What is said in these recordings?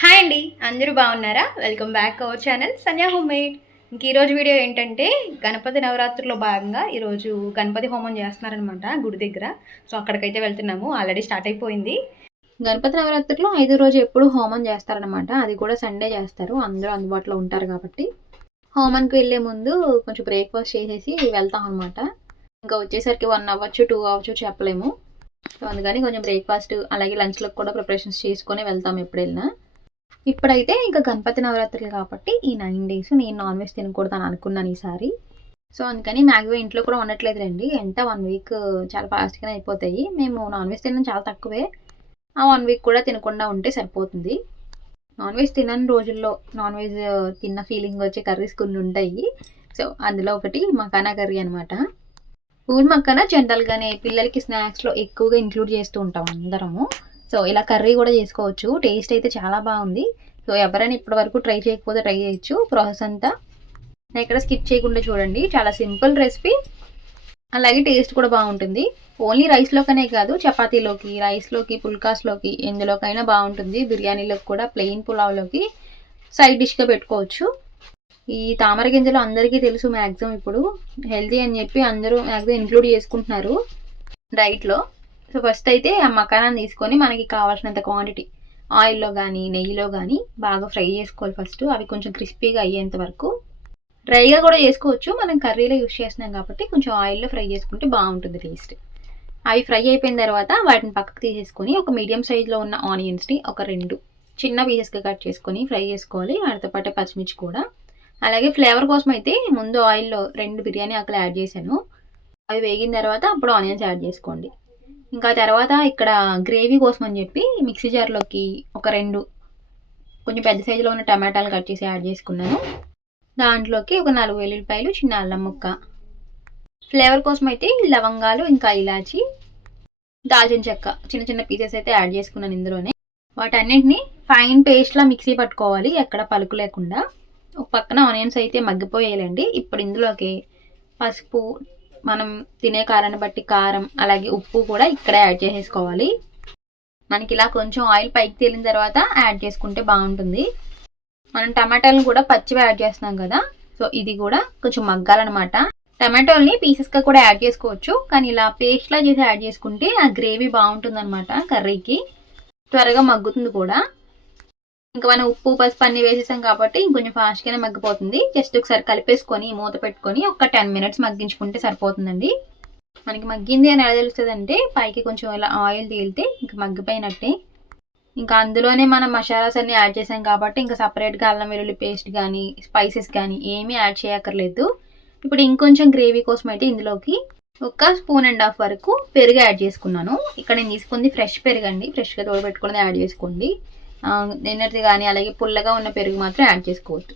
Hi అండి అందరూ బాగున్నారా? Welcome back our channel Sanya home made ఇంక ఈరోజు వీడియో ఏంటంటే గణపతి నవరాత్రిలో భాగంగా ఈరోజు గణపతి హోమం చేస్తున్నారనమాట గుడి దగ్గర. సో అక్కడికైతే వెళ్తున్నాము ఆల్రెడీ స్టార్ట్ అయిపోయింది. గణపతి నవరాత్రిలో ఐదు రోజు ఎప్పుడు హోమం చేస్తారనమాట అది కూడా సండే చేస్తారు అందరూ అందుబాటులో ఉంటారు కాబట్టి. హోమానికి వెళ్ళే ముందు కొంచెం బ్రేక్ఫాస్ట్ చేసేసి వెళ్తాం అనమాట ఇంకా వచ్చేసరికి వన్ అవ్వచ్చు టూ అవ్వచ్చు చెప్పలేము. సో అందుకని కొంచెం బ్రేక్ఫాస్ట్ అలాగే లంచ్లకు కూడా ప్రిపరేషన్స్ చేసుకొని వెళ్తాం ఎప్పుడు వెళ్ళినా ఇప్పుడైతే ఇంకా గణపతి నవరాత్రులు కాబట్టి ఈ నైన్ డేస్ నేను నాన్ వెజ్ తినకూడదని అనుకున్నాను ఈసారి. సో అందుకని మ్యాక్సిమం ఇంట్లో కూడా ఉండట్లేదు రండి. ఎంత వన్ వీక్ చాలా ఫాస్ట్గానే అయిపోతాయి. మేము నాన్ వెజ్ తినడం చాలా తక్కువే. ఆ వన్ వీక్ కూడా తినకుండా ఉంటే సరిపోతుంది. నాన్ వెజ్ తినని రోజుల్లో నాన్ వెజ్ తిన్న ఫీలింగ్ వచ్చే కర్రీస్ కొన్ని ఉంటాయి. సో అందులో ఒకటి మకానా కర్రీ అనమాట ఊరి మక్కన జనరల్గానే పిల్లలకి స్నాక్స్లో ఎక్కువగా ఇంక్లూడ్ చేస్తూ ఉంటాం అందరము. సో ఇలా కర్రీ కూడా చేసుకోవచ్చు. టేస్ట్ అయితే చాలా బాగుంది. సో ఎవరైనా ఇప్పటి వరకు ట్రై చేయకపోతే ట్రై చేయొచ్చు. ప్రాసెస్ అంతా నేను ఇక్కడ స్కిప్ చేయకుండా చూడండి. చాలా సింపుల్ రెసిపీ. అలాగే టేస్ట్ కూడా బాగుంటుంది. ఓన్లీ రైస్లోకనే కాదు చపాతీలోకి రైస్లోకి పుల్కాస్లోకి ఎందులోకైనా బాగుంటుంది. బిర్యానీలోకి కూడా ప్లెయిన్ పులావ్లోకి సైడ్ డిష్గా పెట్టుకోవచ్చు. ఈ తామర గింజలు అందరికీ తెలుసు మ్యాక్సిమం ఇప్పుడు. హెల్తీ అని చెప్పి అందరూ మ్యాక్సిమం ఇంక్లూడ్ చేసుకుంటున్నారు డైట్లో. సో ఫస్ట్ అయితే ఆ మకానాన్ని తీసుకొని మనకి కావాల్సినంత క్వాంటిటీ ఆయిల్లో కానీ నెయ్యిలో కానీ బాగా ఫ్రై చేసుకోవాలి ఫస్ట్ అవి కొంచెం క్రిస్పీగా అయ్యేంత వరకు డ్రైగా కూడా చేసుకోవచ్చు. మనం కర్రీలో యూస్ చేస్తున్నాం కాబట్టి కొంచెం ఆయిల్లో ఫ్రై చేసుకుంటే బాగుంటుంది టేస్ట్ అవి ఫ్రై అయిపోయిన తర్వాత వాటిని పక్కకు తీసేసుకొని ఒక మీడియం సైజులో ఉన్న ఆనియన్స్ని ఒక రెండు చిన్న పీసెస్గా కట్ చేసుకొని ఫ్రై చేసుకోవాలి. వాటితో పాటు పచ్చిమిర్చి కూడా. అలాగే ఫ్లేవర్ కోసం అయితే ముందు ఆయిల్లో రెండు బిర్యానీ ఆకులు యాడ్ చేశాను. అవి వేగిన తర్వాత అప్పుడు ఆనియన్స్ యాడ్ చేసుకోండి. ఇంకా తర్వాత ఇక్కడ గ్రేవీ కోసం అని చెప్పి మిక్సీ జార్లోకి ఒక రెండు కొంచెం పెద్ద సైజులో ఉన్న టమాటాలు కట్ చేసి యాడ్ చేసుకున్నాను. దాంట్లోకి ఒక నాలుగు వెల్లుల్లిపాయలు చిన్న అల్లం ముక్క. ఫ్లేవర్ కోసం అయితే లవంగాలు ఇంకా ఇలాచి దాల్చిన చెక్క చిన్న చిన్న పీసెస్ అయితే యాడ్ చేసుకున్నాను ఇందులోనే. వాటన్నింటినీ ఫైన్ పేస్ట్లా మిక్సీ పట్టుకోవాలి ఎక్కడ పలుకు లేకుండా. ఒక పక్కన ఆనియన్స్ అయితే మగ్గిపోయేయాలండి. ఇప్పుడు ఇందులోకి పసుపు మనం తినే కారాన్ని బట్టి కారం అలాగే ఉప్పు కూడా ఇక్కడే యాడ్ చేసేసుకోవాలి. మనకి ఇలా కొంచెం ఆయిల్ పైకి తేలిన తర్వాత యాడ్ చేసుకుంటే బాగుంటుంది. మనం టమాటాలను కూడా పచ్చివి యాడ్ చేస్తున్నాం కదా సో ఇది కూడా కొంచెం మగ్గాలన్నమాట. టమాటోల్ని పీసెస్గా కూడా యాడ్ చేసుకోవచ్చు కానీ ఇలా పేస్ట్లా చేసి యాడ్ చేసుకుంటే ఆ గ్రేవీ బాగుంటుంది అనమాట కర్రీకి. త్వరగా మగ్గుతుంది కూడా. ఇంకా మనం ఉప్పు పసుపు అన్ని వేసేసాం కాబట్టి ఇంకొంచెం ఫాస్ట్గానే మగ్గిపోతుంది. జస్ట్ ఒకసారి కలిపేసుకొని మూత పెట్టుకొని ఒక టెన్ మినిట్స్ మగ్గించుకుంటే సరిపోతుందండి. మనకి మగ్గింది అని ఎలా తెలుస్తుంది అంటే పైకి కొంచెం ఇలా ఆయిల్ తేలితే ఇంకా మగ్గిపోయినట్టే. ఇంకా అందులోనే మనం మసాలాస్ అన్ని యాడ్ చేసాం కాబట్టి ఇంకా సపరేట్గా అల్లం వెల్లుల్లి పేస్ట్ కానీ స్పైసెస్ కానీ ఏమీ యాడ్ చేయక్కర్లేదు. ఇప్పుడు ఇంకొంచెం గ్రేవీ కోసం అయితే ఇందులోకి ఒక స్పూన్ అండ్ హాఫ్ వరకు పెరుగు యాడ్ చేసుకున్నాను. ఇక్కడ నేను తీసుకుంది ఫ్రెష్ పెరుగు అండి ఫ్రెష్గా తోడబెట్టుకున్నది యాడ్ చేసుకోండి. నిన్నటి కానీ అలాగే పుల్లగా ఉన్న పెరుగు మాత్రం యాడ్ చేసుకోవద్దు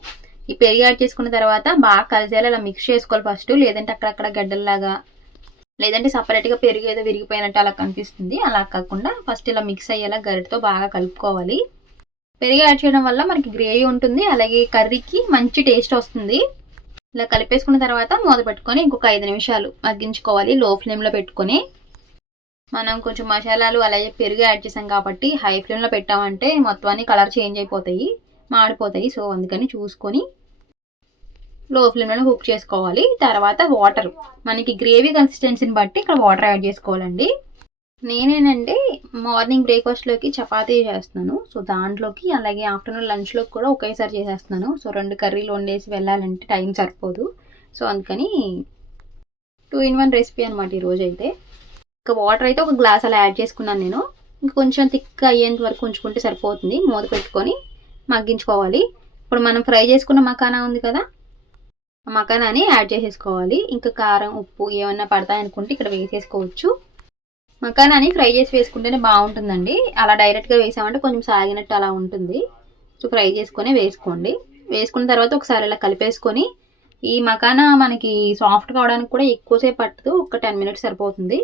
ఈ పెరుగు యాడ్ చేసుకున్న తర్వాత బాగా కలిసేలా అలా మిక్స్ చేసుకోవాలి ఫస్ట్ లేదంటే అక్కడక్కడ గడ్డల్లాగా లేదంటే సపరేట్గా పెరుగు ఏదో విరిగిపోయినట్టు అలా కనిపిస్తుంది. అలా కాకుండా ఫస్ట్ ఇలా మిక్స్ అయ్యేలా గరిటతో బాగా కలుపుకోవాలి. పెరుగు యాడ్ చేయడం వల్ల మనకి గ్రేవీ ఉంటుంది. అలాగే కర్రీకి మంచి టేస్ట్ వస్తుంది. ఇలా కలిపేసుకున్న తర్వాత మూత పెట్టుకొని ఇంకొక ఐదు నిమిషాలు మగ్గించుకోవాలి. లో ఫ్లేమ్లో పెట్టుకొని మనం కొంచెం మసాలాలు అలాగే పెరుగు యాడ్ చేసాం కాబట్టి హై ఫ్లేమ్లో పెట్టామంటే మొత్తం అన్ని కలర్ చేంజ్ అయిపోతాయి మాడిపోతాయి. సో అందుకని చూసుకొని లో ఫ్లేమ్లో కుక్ చేసుకోవాలి. తర్వాత వాటర్. మనకి గ్రేవీ కన్సిస్టెన్సీని బట్టి ఇక్కడ వాటర్ యాడ్ చేసుకోవాలండి. నేనేనంటే మార్నింగ్ బ్రేక్ఫాస్ట్లోకి చపాతీ చేస్తున్నాను. సో దాంట్లోకి అలాగే ఆఫ్టర్నూన్ లంచ్లోకి కూడా ఒకేసారి చేసేస్తున్నాను. సో రెండు కర్రీలు వండేసి వెళ్ళాలంటే టైం సరిపోదు. సో అందుకని టూ ఇన్ వన్ రెసిపీ అనమాట ఈరోజు అయితే ఇంకా వాటర్ అయితే ఒక గ్లాస్ అలా యాడ్ చేసుకున్నాను నేను. ఇంకా కొంచెం థిక్ అయ్యేంత వరకు ఉంచుకుంటే సరిపోతుంది. మూత పెట్టుకొని మగ్గించుకోవాలి. ఇప్పుడు మనం ఫ్రై చేసుకున్న మకానా ఉంది కదా ఆ మకానాని యాడ్ చేసేసుకోవాలి. ఇంకా కారం ఉప్పు ఏమన్నా పడతాయనుకుంటే ఇక్కడ వేసేసుకోవచ్చు. మకానాని ఫ్రై చేసి వేసుకుంటేనే బాగుంటుందండి. అలా డైరెక్ట్గా వేసామంటే కొంచెం సాగినట్టు అలా ఉంటుంది. సో ఫ్రై చేసుకొని వేసుకోండి. వేసుకున్న తర్వాత ఒకసారి ఇలా కలిపేసుకొని ఈ మకానా మనకి సాఫ్ట్ కావడానికి కూడా ఎక్కువసేపు పట్టదు. ఒక టెన్ మినిట్స్ సరిపోతుంది.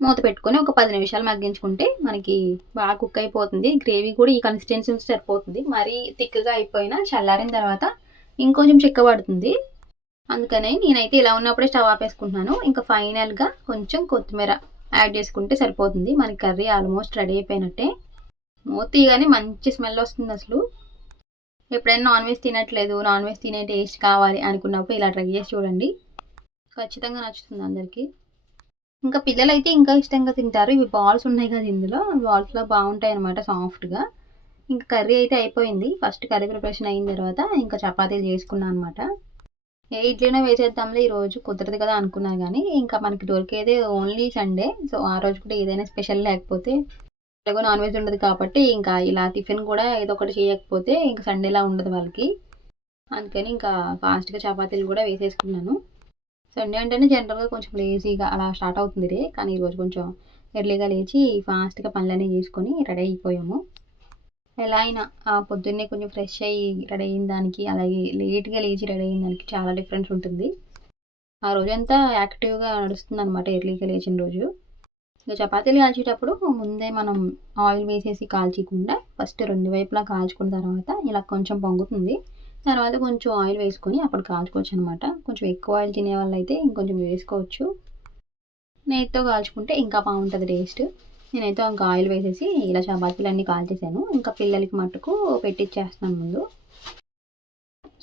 మూత పెట్టుకొని ఒక పది నిమిషాలు మగ్గించుకుంటే మనకి బాగా కుక్ అయిపోతుంది. గ్రేవీ కూడా ఈ కన్సిస్టెన్సీ సరిపోతుంది. మరీ థిక్గా అయిపోయినా చల్లారిన తర్వాత ఇంకొంచెం చిక్కబడుతుంది అందుకనే నేనైతే ఇలా ఉన్నప్పుడే స్టవ్ ఆపేసుకుంటున్నాను. ఇంకా ఫైనల్గా కొంచెం కొత్తిమీర యాడ్ చేసుకుంటే సరిపోతుంది. మనకి కర్రీ ఆల్మోస్ట్ రెడీ అయిపోయినట్టే. మూత తీయగానే మంచి స్మెల్ వస్తుంది అసలు. ఎప్పుడైనా నాన్ వెజ్ తినట్లేదు. నాన్ వెజ్ తినే టేస్ట్ కావాలి అనుకున్నప్పుడు ఇలా ట్రై చేసి చూడండి. ఖచ్చితంగా నచ్చుతుంది అందరికీ. ఇంకా పిల్లలు అయితే ఇంకా ఇష్టంగా తింటారు. ఇవి బాల్స్ ఉన్నాయి కదా ఇందులో. బాల్స్లో బాగుంటాయి అనమాట సాఫ్ట్గా. ఇంకా కర్రీ అయితే అయిపోయింది. ఫస్ట్ కర్రీ ప్రిపరేషన్ అయిన తర్వాత ఇంకా చపాతీలు చేసుకున్నాను అనమాట ఏ ఇడ్లీనో వేసేద్దాంలే ఈరోజు కుదరదు కదా అనుకున్నాను కానీ ఇంకా మనకి దొరికేదే ఓన్లీ సండే. సో ఆ రోజు కూడా ఏదైనా స్పెషల్ లేకపోతే ఎలాగో నాన్ వెజ్ ఉండదు కాబట్టి ఇంకా ఇలా టిఫిన్ కూడా ఏదో ఒకటి చేయకపోతే ఇంకా సండేలా ఉండదు వాళ్ళకి. అందుకని ఇంకా ఫాస్ట్గా చపాతీలు కూడా వేసేసుకున్నాను. సండే అంటేనే జనరల్గా కొంచెం లేజీగా అలా స్టార్ట్ అవుతుంది రే. కానీ ఈరోజు కొంచెం ఎర్లీగా లేచి ఫాస్ట్గా పనులన్నీ చేసుకొని రెడీ అయిపోయాము. ఎలా అయినా పొద్దున్నే కొంచెం ఫ్రెష్ అయ్యి రెడీ అయిన దానికి అలాగే లేట్గా లేచి రెడీ అయిన దానికి చాలా డిఫరెన్స్ ఉంటుంది. ఆ రోజంతా యాక్టివ్గా నడుస్తుంది అనమాట ఎర్లీగా లేచిన రోజు. ఇంకా చపాతీలు కాల్చేటప్పుడు ముందే మనం ఆయిల్ వేసేసి కాల్చకుండా ఫస్ట్ రెండు వైపులా కాల్చుకున్న తర్వాత ఇలా కొంచెం పొంగుతుంది. తర్వాత కొంచెం ఆయిల్ వేసుకొని అప్పుడు కాల్చుకోవచ్చు అనమాట కొంచెం ఎక్కువ ఆయిల్ తినే వాళ్ళు అయితే ఇంకొంచెం వేసుకోవచ్చు. నెయ్యితో కాల్చుకుంటే ఇంకా బాగుంటుంది టేస్ట్. నేనైతే ఇంకా ఆయిల్ వేసేసి ఇలా చపాతీలు అన్నీ కాల్చేసాను. ఇంకా పిల్లలకి మట్టుకు పెట్టిచ్చేస్తున్నాను ముందు.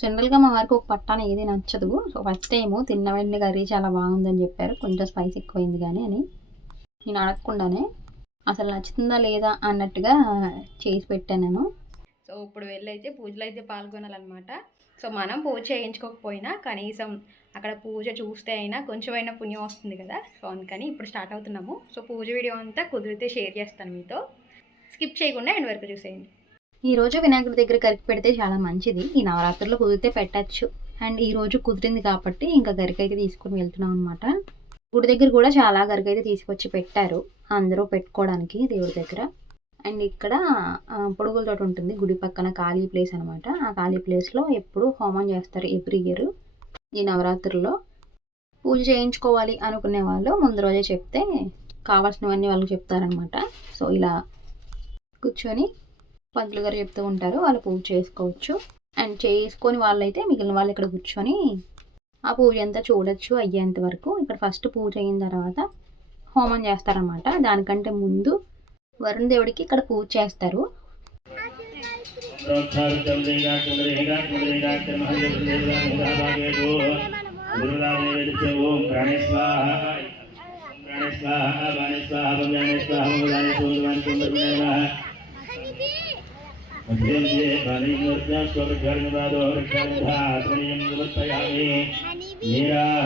జనరల్గా మా వారికి ఒక పట్టాన ఏది నచ్చదు. సో ఫస్ట్ టైము తిన్న వెంటనే కర్రీ చాలా బాగుందని చెప్పారు. కొంచెం స్పైస్ ఎక్కువైంది కానీ అని. నేను అడగకుండానే అసలు నచ్చుతుందా లేదా అన్నట్టుగా చేసి పెట్టాను నేను. సో ఇప్పుడు వెళ్ళైతే పూజలు అయితే పాల్గొనాలన్నమాట. సో మనం పూజ చేయించుకోకపోయినా కనీసం అక్కడ పూజ చూస్తే అయినా కొంచెమైనా పుణ్యం వస్తుంది కదా. సో అందుకని ఇప్పుడు స్టార్ట్ అవుతున్నాము. సో పూజ వీడియో అంతా కుదిరితే షేర్ చేస్తాను మీతో. స్కిప్ చేయకుండా ఎండ్ వరకు చూసేయండి. ఈరోజు వినాయకుడి దగ్గర గరికి పెడితే చాలా మంచిది. ఈ నవరాత్రులు కుదిరితే పెట్టచ్చు. అండ్ ఈ రోజు కుదిరింది కాబట్టి ఇంకా గరికి అయితే తీసుకుని వెళ్తున్నాం అనమాట గుడి దగ్గర కూడా చాలా గరికి అయితే తీసుకొచ్చి పెట్టారు. అందరూ పెట్టుకోవడానికి దేవుడి దగ్గర. అండ్ ఇక్కడ పొడుగులతో ఉంటుంది. గుడి పక్కన ఖాళీ ప్లేస్ అనమాట ఆ ఖాళీ ప్లేస్లో ఎప్పుడు హోమం చేస్తారు ఎవ్రీ ఇయర్. ఈ నవరాత్రుల్లో పూజ చేయించుకోవాలి అనుకునే వాళ్ళు ముందు రోజే చెప్తే కావాల్సినవన్నీ వాళ్ళకి చెప్తారనమాట సో ఇలా కూర్చొని పంతులు గారు చెప్తూ ఉంటారు. వాళ్ళు పూజ చేసుకోవచ్చు. అండ్ చేసుకొని వాళ్ళైతే మిగిలిన వాళ్ళు ఇక్కడ కూర్చొని ఆ పూజ అంతా చూడొచ్చు అయ్యేంత వరకు. ఇక్కడ ఫస్ట్ పూజ అయిన తర్వాత హోమం చేస్తారనమాట దానికంటే ముందు వరుణ్ దేవుడికి ఇక్కడ పూజ చేస్తారు. నీరాహ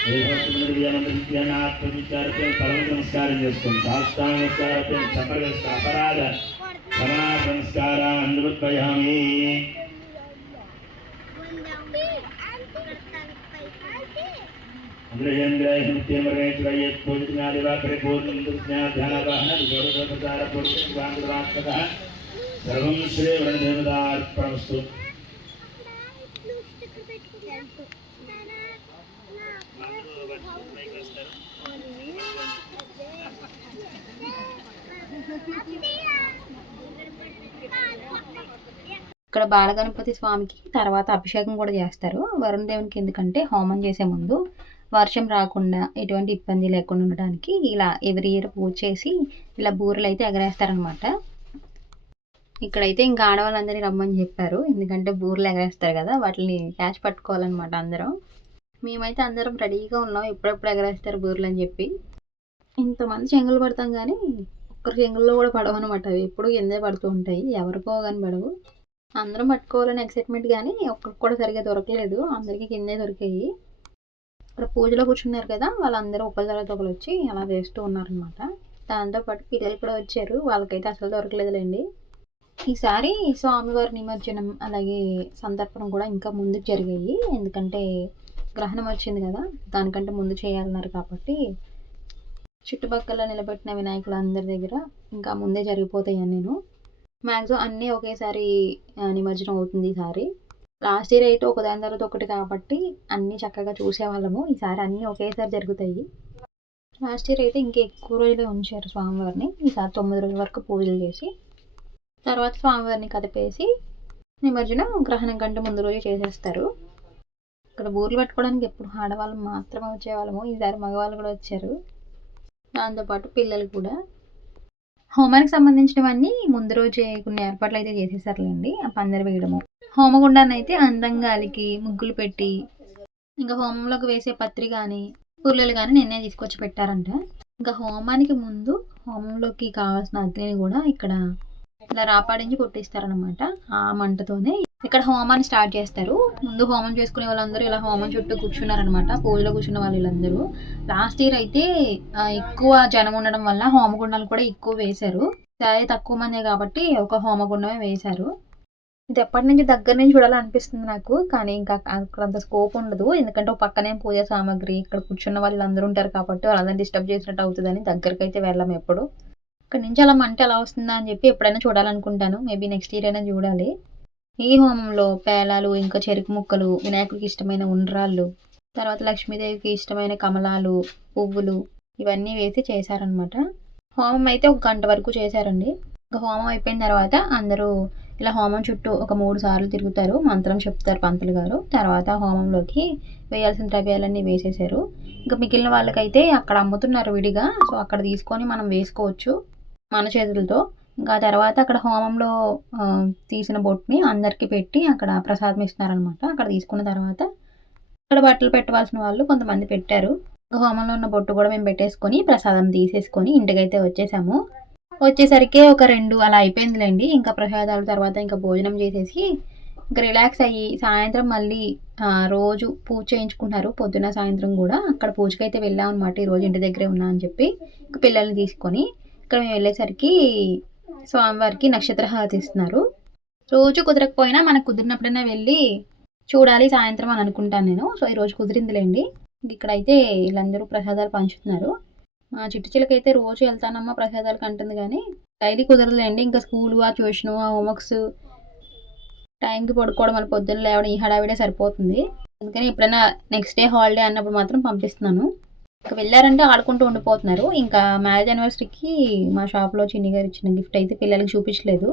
नमः पार्वतीपदय जवा हर हर महादेव शम्भो शङ्कर वेदोक्तसुवर्णदेव्या मन्त्रपुष्पं समर्पयामि నమస్కారం చేస్తుంది సాష్టాంగ నమస్కారం చపర అపరాధ క్షమా నమస్కారాన్ని సమర్పయామి సర్వం శ్రీ వరణదేవతార్పణమస్తు ఇక్కడ బాలగణపతి స్వామికి తర్వాత అభిషేకం కూడా చేస్తారు. వరుణ్ దేవునికి ఎందుకంటే హోమం చేసే ముందు వర్షం రాకుండా ఎటువంటి ఇబ్బంది లేకుండా ఉండడానికి ఇలా ఎవరి ఇయర్ పూజ చేసి ఇలా బూరెలు అయితే ఎగరేస్తారనమాట ఇక్కడైతే ఇంకా ఆడవాళ్ళందరినీ రమ్మని చెప్పారు. ఎందుకంటే బూరెలు ఎగరేస్తారు కదా వాటిని క్యాచ్ పట్టుకోవాలన్నమాట అందరం. మేమైతే అందరం రెడీగా ఉన్నాం. ఎప్పుడెప్పుడు ఎగరేస్తారు బూర్లు అని చెప్పి. ఇంతమంది చెంగులు పడతాం కానీ ఒక్కరి చెంగుల్లో కూడా పడవు అనమాట అవి ఎప్పుడు ఎందే పడుతూ ఉంటాయి. ఎవరికో కానీ పడవు. అందరం పట్టుకోవాలని ఎక్సైట్మెంట్ కానీ ఒక్కరికి కూడా సరిగ్గా దొరకలేదు. అందరికీ కిందే దొరికాయి. ఇక్కడ పూజలో కూర్చున్నారు కదా వాళ్ళందరూ ఒకరి తర్వాత ఒకరు వచ్చి అలా వేస్తూ ఉన్నారనమాట. దాంతోపాటు పిల్లలు కూడా వచ్చారు. వాళ్ళకైతే అసలు దొరకలేదులేండి. ఈసారి స్వామివారి నిమజ్జనం అలాగే సందర్భం కూడా ఇంకా ముందుకు జరిగాయి. ఎందుకంటే గ్రహణం వచ్చింది కదా దానికంటే ముందు చేయాలన్నారు కాబట్టి చుట్టుపక్కల నిలబెట్టిన వినాయకులు అందరి దగ్గర ఇంకా ముందే జరిగిపోతాయి నేను. మ్యాక్సిమం అన్నీ ఒకేసారి నిమజ్జనం అవుతుంది ఈసారి. లాస్ట్ ఇయర్ అయితే ఒకదాని తర్వాత ఒకటి కాబట్టి అన్నీ చక్కగా చూసేవాళ్ళము. ఈసారి అన్నీ ఒకేసారి జరుగుతాయి. లాస్ట్ ఇయర్ అయితే ఇంకా ఎక్కువ రోజులే ఉంచారు స్వామివారిని. ఈసారి తొమ్మిది రోజుల వరకు పూజలు చేసి తర్వాత స్వామివారిని కదిపేసి నిమజ్జనం గ్రహణం కంటే ముందు రోజు చేసేస్తారు. ఇక్కడ బూర్లు పెట్టుకోవడానికి ఎప్పుడు ఆడవాళ్ళు మాత్రమే వచ్చేవాళ్ళము. ఈసారి మగవాళ్ళు కూడా వచ్చారు. దాంతోపాటు పిల్లలు కూడా. హోమానికి సంబంధించినవన్నీ ముందు రోజే కొన్ని ఏర్పాట్లు అయితే చేసేసారులేండి. ఆ పందిరి వేయడము. హోమగుండాన్ని అయితే అందంగా అలికి ముగ్గులు పెట్టి ఇంకా హోమంలోకి వేసే పత్రి కానీ పుల్లలు కానీ నిన్నే తీసుకొచ్చి పెట్టారంట. ఇంకా హోమానికి ముందు హోమంలోకి కావాల్సిన అగ్నిని కూడా ఇక్కడ ఇలా రాపాడించి కొట్టిస్తారనమాట ఆ మంటతోనే ఇక్కడ హోమాన్ని స్టార్ట్ చేస్తారు. ముందు హోమం చేసుకునే వాళ్ళందరూ ఇలా హోమం చుట్టూ కూర్చున్నారనమాట. పూజలో కూర్చున్న వాళ్ళందరూ లాస్ట్ ఇయర్ అయితే ఎక్కువ జనం ఉండడం వల్ల హోమగుండాలు కూడా ఎక్కువ వేశారు. అదే తక్కువ మందే కాబట్టి ఒక హోమగుండమే వేశారు. ఇది ఎప్పటి నుంచి దగ్గర నుంచి చూడాలనిపిస్తుంది నాకు కానీ ఇంకా అక్కడ అంత స్కోప్ ఉండదు. ఎందుకంటే ఒక పక్కనే పూజ సామాగ్రి ఇక్కడ కూర్చున్న వాళ్ళు అందరూ ఉంటారు కాబట్టి వాళ్ళందరూ డిస్టర్బ్ చేసినట్టు అవుతుందని దగ్గరికి అయితే వెళ్ళాము ఎప్పుడు. ఇక్కడ నుంచి అలా మంట ఎలా వస్తుందా అని చెప్పి ఎప్పుడైనా చూడాలనుకుంటాను. మేబీ నెక్స్ట్ ఇయర్ అయినా చూడాలి. ఈ హోమంలో పేలాలు ఇంకా చెరుకు ముక్కలు వినాయకుడికి ఇష్టమైన ఉండ్రాళ్ళు తర్వాత లక్ష్మీదేవికి ఇష్టమైన కమలాలు పువ్వులు ఇవన్నీ వేసి చేశారనమాట హోమం అయితే ఒక గంట వరకు చేశారండి. ఇంకా హోమం అయిపోయిన తర్వాత అందరూ ఇలా హోమం చుట్టూ ఒక మూడు సార్లు తిరుగుతారు మంత్రం చెప్తారు పంతులు గారు. తర్వాత హోమంలోకి వేయాల్సిన ద్రవ్యాలన్నీ వేసేసారు ఇంకా మిగిలిన వాళ్ళకైతే అక్కడ అమ్ముతున్నారు విడిగా సో అక్కడ తీసుకొని మనం వేసుకోవచ్చు మన చేతులతో. ఇంకా తర్వాత అక్కడ హోమంలో తీసిన బొట్టుని అందరికీ పెట్టి అక్కడ ప్రసాదం ఇస్తున్నారనమాట అక్కడ తీసుకున్న తర్వాత అక్కడ బట్టలు పెట్టవలసిన వాళ్ళు కొంతమంది పెట్టారు. ఇంకా హోమంలో ఉన్న బొట్టు కూడా మేము పెట్టేసుకొని ప్రసాదం తీసేసుకొని ఇంటికైతే వచ్చేసాము. వచ్చేసరికి ఒక రెండు అలా అయిపోయిందిలేండి. ఇంకా ప్రసాదాల తర్వాత ఇంకా భోజనం చేసేసి ఇంకా రిలాక్స్ అయ్యి సాయంత్రం మళ్ళీ రోజు పూజ చేయించుకుంటున్నారు. పొద్దున సాయంత్రం కూడా అక్కడ పూజకి అయితే వెళ్ళాం అనమాట ఈరోజు ఇంటి దగ్గరే ఉన్నా అని చెప్పి. ఇంకా పిల్లల్ని తీసుకొని ఇక్కడ మేము వెళ్ళేసరికి స్వామివారికి నక్షత్ర హారతి ఇస్తున్నారు రోజు కుదరకపోయినా మనకు కుదిరినప్పుడైనా వెళ్ళి చూడాలి సాయంత్రం అని అనుకుంటాను నేను. సో ఈరోజు కుదిరిందిలేండి. ఇక్కడైతే వీళ్ళందరూ ప్రసాదాలు పంచుతున్నారు. మా చిట్టు అయితే రోజు వెళ్తానమ్మా ప్రసాదాలకు అంటుంది కానీ డైలీ కుదరదులేండి. ఇంకా స్కూలు ఆ ట్యూషను ఆ హోంవర్క్స్ టైంకి పడుకోవడం మళ్ళీ పొద్దున్న లేవడం ఈ హడావిడే సరిపోతుంది. అందుకని ఎప్పుడైనా నెక్స్ట్ డే హాలిడే అన్నప్పుడు మాత్రం పంపిస్తున్నాను. ఇంకా వెళ్ళారంటే ఆడుకుంటూ ఉండిపోతున్నారు. ఇంకా మ్యారేజ్ యానివర్సరీకి మా షాప్లో చిన్ని గారు ఇచ్చిన గిఫ్ట్ అయితే పిల్లలకి చూపించలేదు.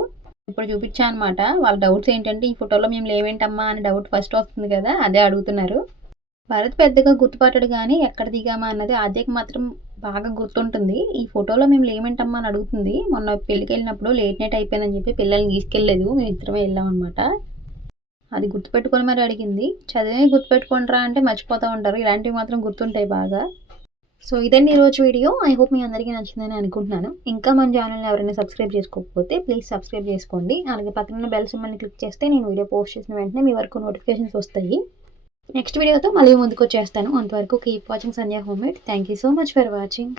ఇప్పుడు చూపించా అనమాట వాళ్ళ డౌట్స్ ఏంటంటే ఈ ఫోటోలో మేము లేవేంటమ్మా అని డౌట్ ఫస్ట్ వస్తుంది కదా అదే అడుగుతున్నారు. భరత్ పెద్దగా గుర్తుపట్టడు కానీ ఎక్కడ దిగామా అన్నది ఆద్యకి మాత్రం బాగా గుర్తుంటుంది. ఈ ఫోటోలో మేము లేమేంటమ్మా అని అడుగుతుంది. మొన్న పెళ్ళికి వెళ్ళినప్పుడు లేట్ నైట్ అయిపోయిందని చెప్పి పిల్లల్ని తీసుకెళ్ళలేదు. మేము ఇద్దరమే వెళ్ళాం అనమాట అది గుర్తుపెట్టుకొని మరి అడిగింది. చదివే గుర్తుపెట్టుకుంటారా అంటే మర్చిపోతూ ఉంటారు. ఇలాంటివి మాత్రం గుర్తుంటాయి బాగా. సో ఇదండి ఈరోజు వీడియో. ఐ హోప్ మీ అందరికీ నచ్చిందని అనుకుంటున్నాను. ఇంకా మన ఛానల్ని ఎవరైనా సబ్స్క్రైబ్ చేసుకోకపోతే ప్లీజ్ సబ్స్క్రైబ్ చేసుకోండి. అలాగే పక్కన బెల్ సిమ్మల్ని క్లిక్ చేస్తే నేను వీడియో పోస్ట్ చేసిన వెంటనే మీ వరకు నోటిఫికేషన్స్ వస్తాయి. నెక్స్ట్ వీడియోతో మళ్ళీ ముందుకు వచ్చేస్తాను. అంతవరకు keep watching Sandhya home made thank you so much for watching